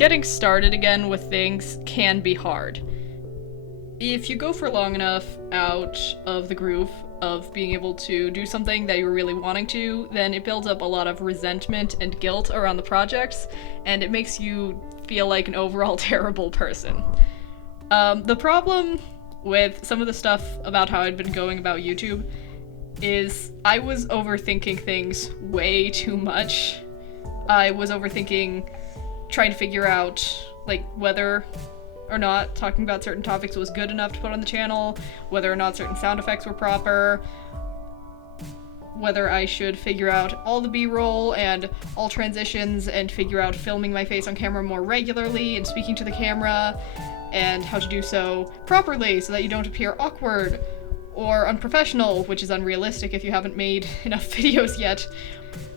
getting started again with things can be hard. If you go for long enough out of the groove of being able to do something that you're really wanting to, then it builds up a lot of resentment and guilt around the projects, and it makes you feel like an overall terrible person. The problem with some of the stuff about how I'd been going about YouTube is I was overthinking things way too much. I was overthinking trying to figure out, like, whether or not talking about certain topics was good enough to put on the channel, whether or not certain sound effects were proper, whether I should figure out all the B-roll and all transitions and figure out filming my face on camera more regularly and speaking to the camera, and how to do so properly so that you don't appear awkward or unprofessional, which is unrealistic if you haven't made enough videos yet.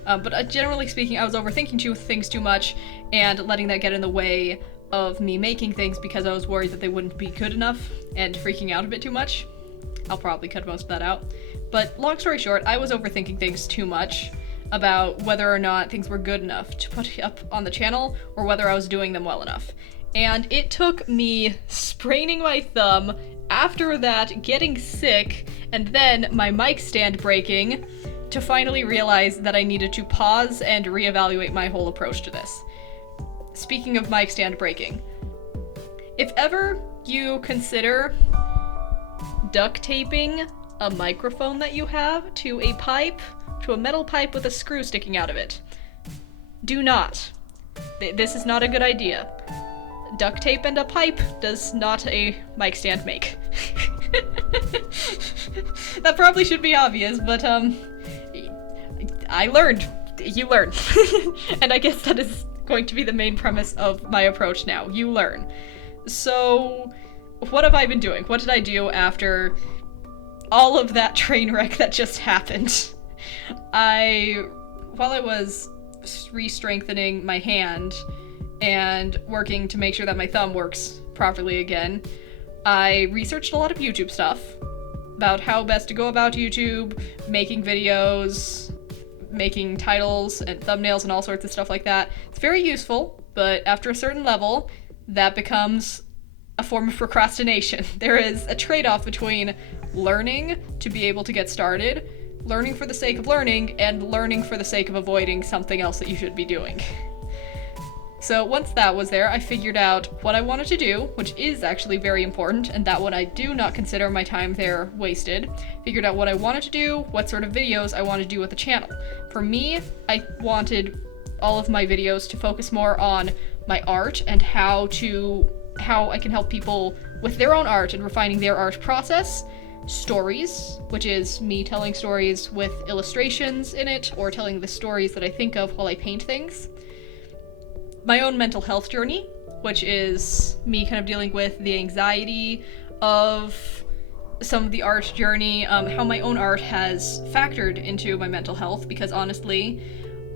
But generally speaking, I was overthinking things too much and letting that get in the way of me making things because I was worried that they wouldn't be good enough and freaking out a bit too much. I'll probably cut most of that out. But long story short, I was overthinking things too much about whether or not things were good enough to put up on the channel or whether I was doing them well enough. And it took me spraining my thumb, after that getting sick, and then my mic stand breaking to finally realize that I needed to pause and reevaluate my whole approach to this. Speaking of mic stand breaking, if ever you consider duct taping a microphone that you have to a pipe, to a metal pipe with a screw sticking out of it, do not. This is not a good idea. Duct tape and a pipe does not a mic stand make. That probably should be obvious, but I learned. You learn. And I guess that is going to be the main premise of my approach now. You learn. So, what have I been doing? What did I do after all of that train wreck that just happened? While I was re-strengthening my hand and working to make sure that my thumb works properly again, I researched a lot of YouTube stuff about how best to go about YouTube, making videos, making titles and thumbnails and all sorts of stuff like that. It's very useful, but after a certain level, that becomes a form of procrastination. There is a trade-off between learning to be able to get started, learning for the sake of learning, and learning for the sake of avoiding something else that you should be doing. So once that was there, I figured out what I wanted to do, which is actually very important, and that one I do not consider my time there wasted. Figured out what I wanted to do, what sort of videos I wanted to do with the channel. For me, I wanted all of my videos to focus more on my art and how I can help people with their own art and refining their art process. Stories, which is me telling stories with illustrations in it, or telling the stories that I think of while I paint things. My own mental health journey, which is me kind of dealing with the anxiety of some of the art journey, how my own art has factored into my mental health, because honestly,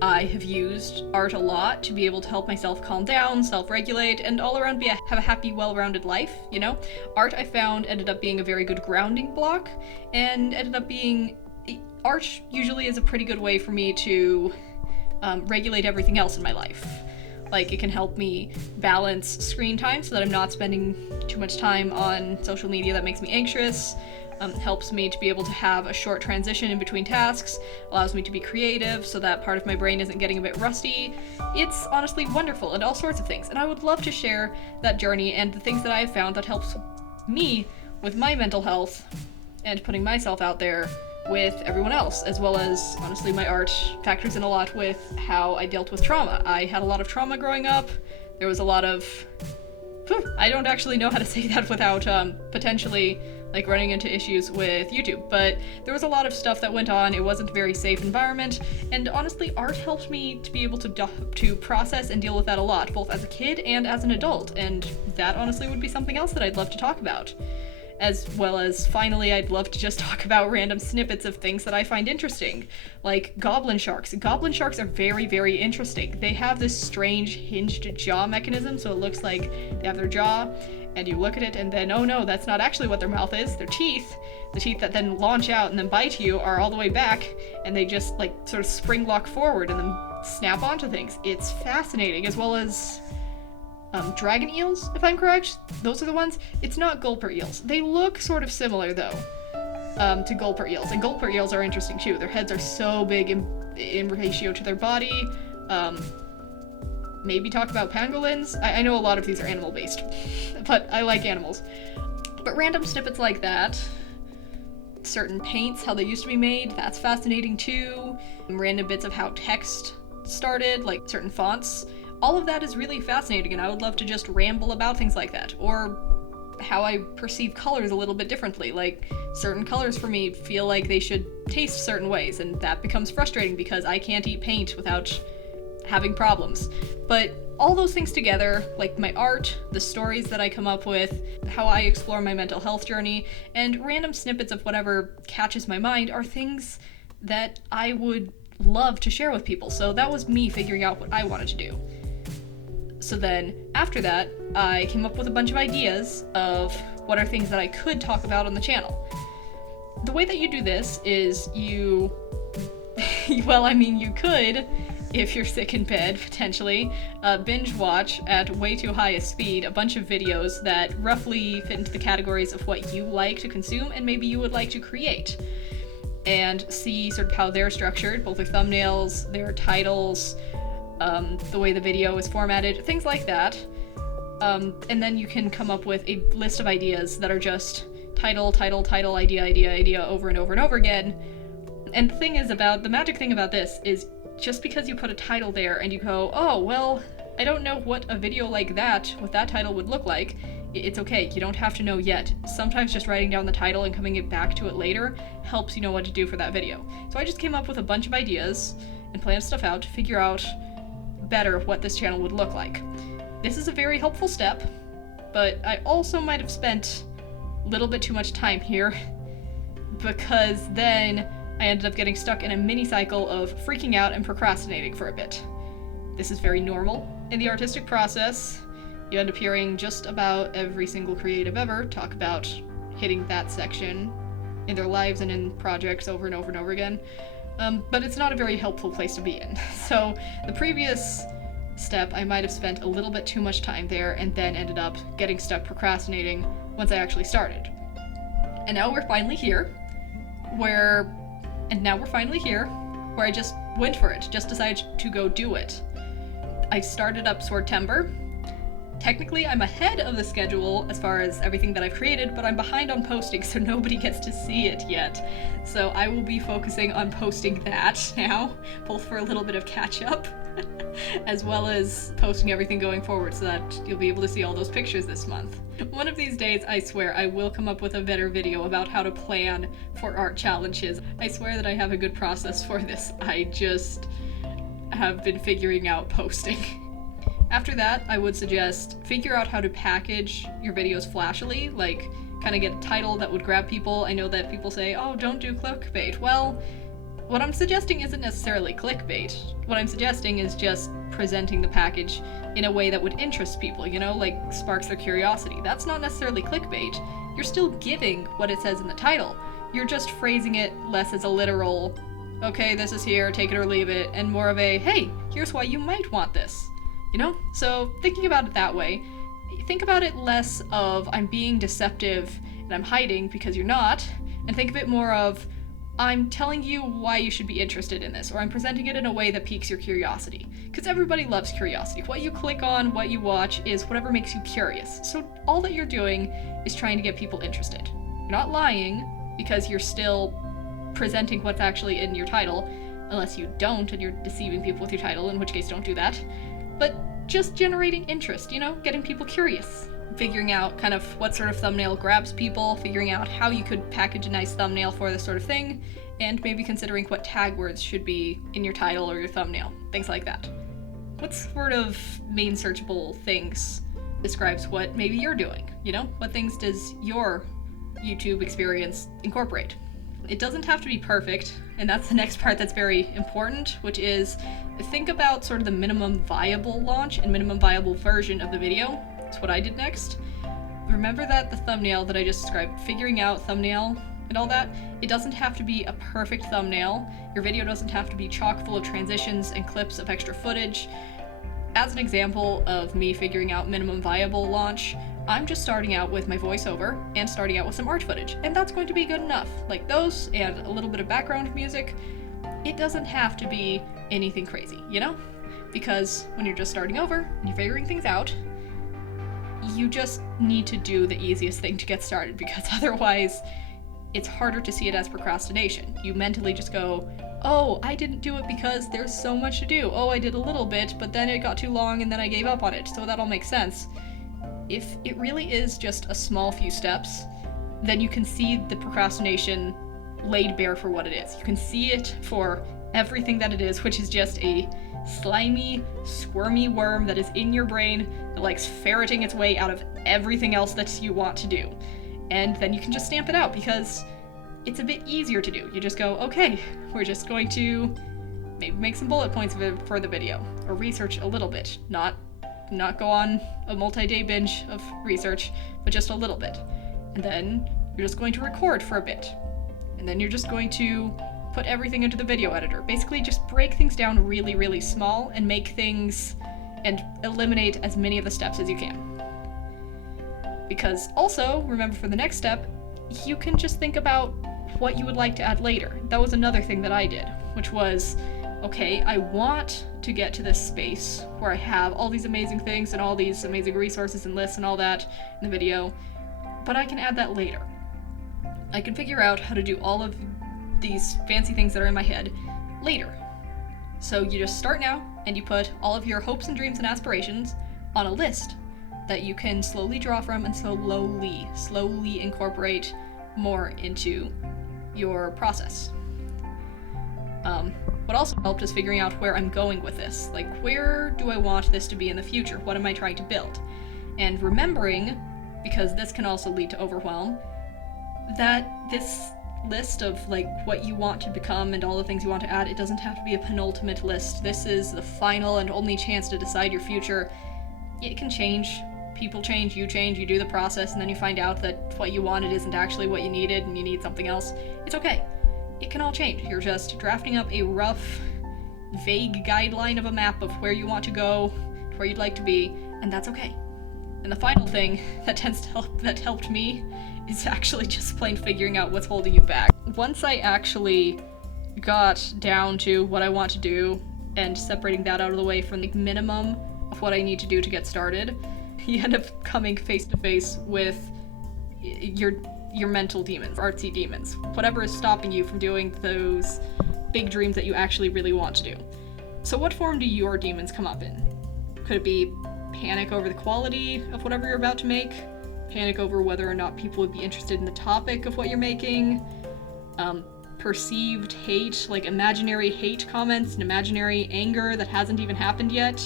I have used art a lot to be able to help myself calm down, self-regulate, and all around have a happy, well-rounded life, you know? Art, I found, ended up being a very good grounding block, and art usually is a pretty good way for me to regulate everything else in my life. Like, it can help me balance screen time so that I'm not spending too much time on social media that makes me anxious, helps me to be able to have a short transition in between tasks, allows me to be creative so that part of my brain isn't getting a bit rusty. It's honestly wonderful and all sorts of things, and I would love to share that journey and the things that I have found that helps me with my mental health and putting myself out there with everyone else, as well as, honestly, my art factors in a lot with how I dealt with trauma. I had a lot of trauma growing up. There was a lot of... I don't actually know how to say that without potentially like running into issues with YouTube, but there was a lot of stuff that went on. It wasn't a very safe environment, and honestly, art helped me to be able to process and deal with that a lot, both as a kid and as an adult, and that honestly would be something else that I'd love to talk about. As well as, finally, I'd love to just talk about random snippets of things that I find interesting, like goblin sharks. Goblin sharks are very, very interesting. They have this strange hinged jaw mechanism, so it looks like they have their jaw, and you look at it, and then, oh no, that's not actually what their mouth is. Their teeth, the teeth that then launch out and then bite you, are all the way back, and they just, like, sort of spring lock forward and then snap onto things. It's fascinating, as well as dragon eels, if I'm correct. Those are the ones. It's not gulper eels. They look sort of similar, though, to gulper eels. And gulper eels are interesting, too. Their heads are so big in ratio to their body. Maybe talk about pangolins. I know a lot of these are animal-based, but I like animals. But random snippets like that, certain paints, how they used to be made, that's fascinating too. Random bits of how text started, like certain fonts. All of that is really fascinating, and I would love to just ramble about things like that. Or how I perceive colors a little bit differently. Like, certain colors for me feel like they should taste certain ways, and that becomes frustrating because I can't eat paint without having problems. But all those things together, like my art, the stories that I come up with, how I explore my mental health journey, and random snippets of whatever catches my mind are things that I would love to share with people. So that was me figuring out what I wanted to do. So then, after that, I came up with a bunch of ideas of what are things that I could talk about on the channel. The way that you do this is you could, if you're sick in bed, potentially, binge watch at way too high a speed a bunch of videos that roughly fit into the categories of what you like to consume and maybe you would like to create. And see sort of how they're structured, both their thumbnails, their titles, the way the video is formatted, things like that. And then you can come up with a list of ideas that are just title, idea, over and over and over again. And the magic thing about this is just because you put a title there and you go, oh, well, I don't know what a video like that, with that title would look like, it's okay, you don't have to know yet. Sometimes just writing down the title and coming back to it later helps you know what to do for that video. So I just came up with a bunch of ideas and planned stuff out to figure out better what this channel would look like. This is a very helpful step, but I also might have spent a little bit too much time here because then I ended up getting stuck in a mini cycle of freaking out and procrastinating for a bit. This is very normal in the artistic process. You end up hearing just about every single creative ever talk about hitting that section in their lives and in projects over and over and over again. But it's not a very helpful place to be in. So the previous step, I might have spent a little bit too much time there and then ended up getting stuck procrastinating once I actually started. And now we're finally here, where I just went for it, just decided to go do it. I started up Swordtember. Technically, I'm ahead of the schedule as far as everything that I've created, but I'm behind on posting, so nobody gets to see it yet. So I will be focusing on posting that now, both for a little bit of catch-up, as well as posting everything going forward so that you'll be able to see all those pictures this month. One of these days, I swear, I will come up with a better video about how to plan for art challenges. I swear that I have a good process for this. I just have been figuring out posting. After that, I would suggest figure out how to package your videos flashily, like kind of get a title that would grab people. I know that people say, oh, don't do clickbait. Well, what I'm suggesting isn't necessarily clickbait. What I'm suggesting is just presenting the package in a way that would interest people, like sparks their curiosity. That's not necessarily clickbait. You're still giving what it says in the title. You're just phrasing it less as a literal, okay, this is here, take it or leave it, and more of a, hey, here's why you might want this. So thinking about it that way, think about it less of I'm being deceptive and I'm hiding because you're not, and think of it more of I'm telling you why you should be interested in this, or I'm presenting it in a way that piques your curiosity. Because everybody loves curiosity. What you click on, what you watch, is whatever makes you curious. So all that you're doing is trying to get people interested. You're not lying, because you're still presenting what's actually in your title, unless you don't and you're deceiving people with your title, in which case don't do that. But just generating interest, getting people curious. Figuring out kind of what sort of thumbnail grabs people, figuring out how you could package a nice thumbnail for this sort of thing, and maybe considering what tag words should be in your title or your thumbnail, things like that. What sort of main searchable things describes what maybe you're doing, What things does your YouTube experience incorporate? It doesn't have to be perfect, and that's the next part that's very important, which is think about sort of the minimum viable launch and minimum viable version of the video. That's what I did next. Remember that the thumbnail that I just described, figuring out thumbnail and all that, it doesn't have to be a perfect thumbnail. Your video doesn't have to be chock full of transitions and clips of extra footage. as an example of me figuring out minimum viable launch, I'm just starting out with my voiceover and starting out with some art footage, and that's going to be good enough. Like those and a little bit of background music, it doesn't have to be anything crazy, you know? Because when you're just starting over and you're figuring things out, you just need to do the easiest thing to get started, because otherwise it's harder to see it as procrastination. You mentally just go, oh, I didn't do it because there's so much to do. Oh, I did a little bit, but then it got too long and then I gave up on it, so that all makes sense. If it really is just a small few steps, then you can see the procrastination laid bare for what it is. You can see it for everything that it is, which is just a slimy, squirmy worm that is in your brain that likes ferreting its way out of everything else that you want to do. And then you can just stamp it out because it's a bit easier to do. You just go, okay, we're just going to maybe make some bullet points for the video, or research a little bit, not go on a multi-day binge of research, but just a little bit. And then you're just going to record for a bit. And then you're just going to put everything into the video editor. Basically just break things down really, really small and make things and eliminate as many of the steps as you can. Because also, remember for the next step, you can just think about what you would like to add later. That was another thing that I did, which was, okay, I want to get to this space where I have all these amazing things and all these amazing resources and lists and all that in the video, but I can add that later. I can figure out how to do all of these fancy things that are in my head later. So you just start now, and you put all of your hopes and dreams and aspirations on a list that you can slowly draw from and slowly incorporate more into your process. What also helped is figuring out where I'm going with this. Like, where do I want this to be in the future? What am I trying to build? And remembering, because this can also lead to overwhelm, that this list of like what you want to become and all the things you want to add, it doesn't have to be a penultimate list. This is the final and only chance to decide your future. It can change. People change, you do the process, and then you find out that what you wanted isn't actually what you needed and you need something else. It's okay. It can all change. You're just drafting up a rough, vague guideline of a map of where you want to go, to where you'd like to be, and that's okay. And the final thing that helped me is actually just plain figuring out what's holding you back. Once I actually got down to what I want to do and separating that out of the way from the minimum of what I need to do to get started, you end up coming face to face with your mental demons, artsy demons, whatever is stopping you from doing those big dreams that you actually really want to do. So what form do your demons come up in? Could it be panic over the quality of whatever you're about to make? Panic over whether or not people would be interested in the topic of what you're making? Perceived hate, like imaginary hate comments and imaginary anger that hasn't even happened yet?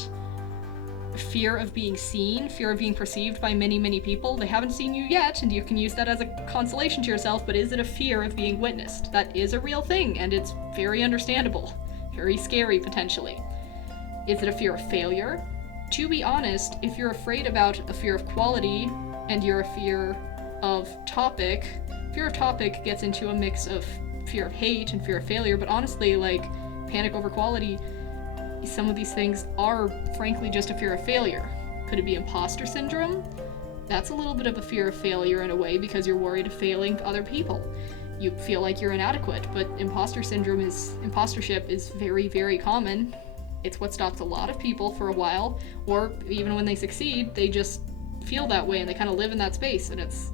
Fear of being seen, fear of being perceived by many, many people. They haven't seen you yet, and you can use that as a consolation to yourself, but is it a fear of being witnessed? That is a real thing, and it's very understandable. Very scary, potentially. Is it a fear of failure? To be honest, if you're afraid about a fear of quality, and you're a fear of topic gets into a mix of fear of hate and fear of failure, but honestly, like, panic over quality, some of these things are, frankly, just a fear of failure. Could it be imposter syndrome? That's a little bit of a fear of failure in a way, because you're worried of failing other people. You feel like you're inadequate, but impostership is very, very common. It's what stops a lot of people for a while, or even when they succeed, they just feel that way and they kind of live in that space, and it's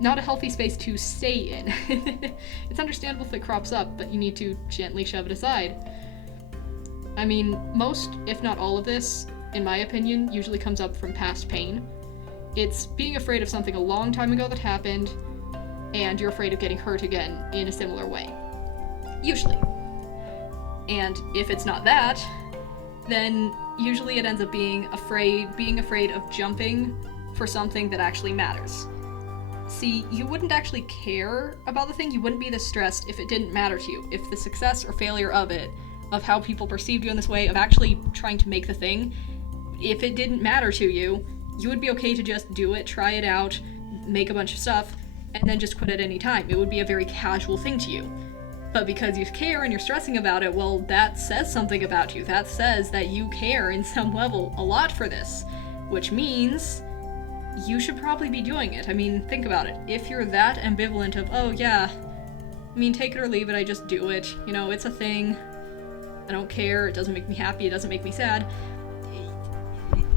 not a healthy space to stay in. It's understandable if it crops up, but you need to gently shove it aside. I mean, most, if not all of this, in my opinion, usually comes up from past pain. It's being afraid of something a long time ago that happened, and you're afraid of getting hurt again in a similar way. Usually. And if it's not that, then usually it ends up being afraid of jumping for something that actually matters. See, you wouldn't actually care about the thing, you wouldn't be this stressed if it didn't matter to you, if the success or failure of it, of how people perceived you in this way, of actually trying to make the thing, if it didn't matter to you, you would be okay to just do it, try it out, make a bunch of stuff, and then just quit at any time. It would be a very casual thing to you. But because you care and you're stressing about it, well, that says something about you. That says that you care in some level a lot for this, which means you should probably be doing it. I mean, think about it. If you're that ambivalent of, oh yeah, I mean, take it or leave it, I just do it, you know, it's a thing, I don't care, it doesn't make me happy, it doesn't make me sad,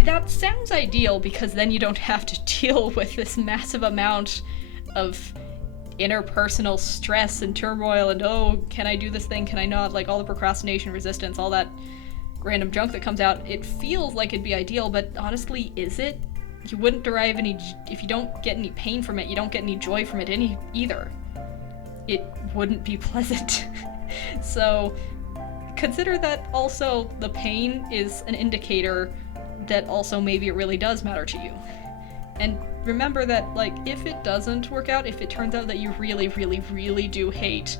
that sounds ideal, because then you don't have to deal with this massive amount of interpersonal stress and turmoil and, oh, can I do this thing, can I not, like all the procrastination, resistance, all that random junk that comes out. It feels like it'd be ideal, but honestly, is it? You wouldn't derive any, if you don't get any pain from it, you don't get any joy from it either. It wouldn't be pleasant. So consider that also the pain is an indicator that also maybe it really does matter to you. And remember that, like, if it doesn't work out, if it turns out that you really, really, really do hate,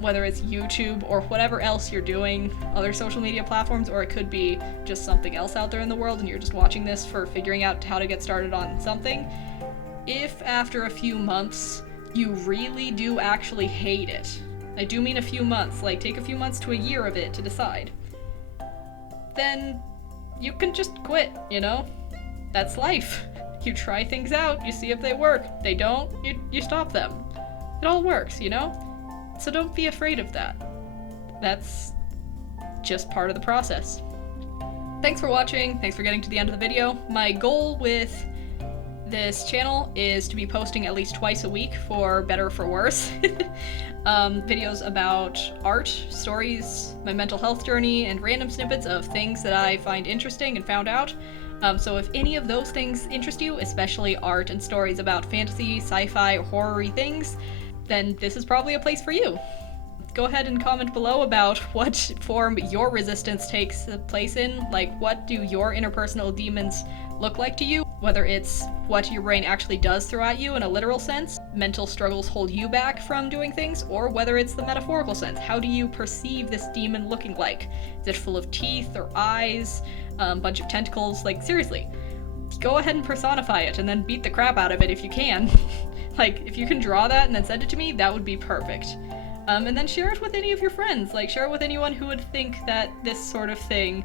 whether it's YouTube or whatever else you're doing, other social media platforms, or it could be just something else out there in the world and you're just watching this for figuring out how to get started on something, if after a few months you really do actually hate it, I do mean a few months, like take a few months to a year of it to decide, then you can just quit, you know? That's life. You try things out, you see if they work. They don't, you stop them. It all works, you know? So don't be afraid of that. That's just part of the process. Thanks for watching, thanks for getting to the end of the video. My goal with this channel is to be posting at least twice a week, for better or for worse. Videos about art, stories, my mental health journey, and random snippets of things that I find interesting and found out. So if any of those things interest you, especially art and stories about fantasy, sci-fi, or horror-y things, then this is probably a place for you. Go ahead and comment below about what form your resistance takes place in, like what do your interpersonal demons look like to you, whether it's what your brain actually does throughout you in a literal sense, mental struggles hold you back from doing things, or whether it's the metaphorical sense. How do you perceive this demon looking like? Is it full of teeth or eyes, bunch of tentacles? Like, seriously, go ahead and personify it and then beat the crap out of it if you can. Like, if you can draw that and then send it to me, that would be perfect. And then share it with any of your friends, like share it with anyone who would think that this sort of thing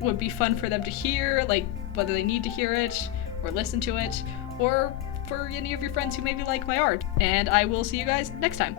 would be fun for them to hear, like whether they need to hear it or listen to it, or for any of your friends who maybe like my art. And I will see you guys next time.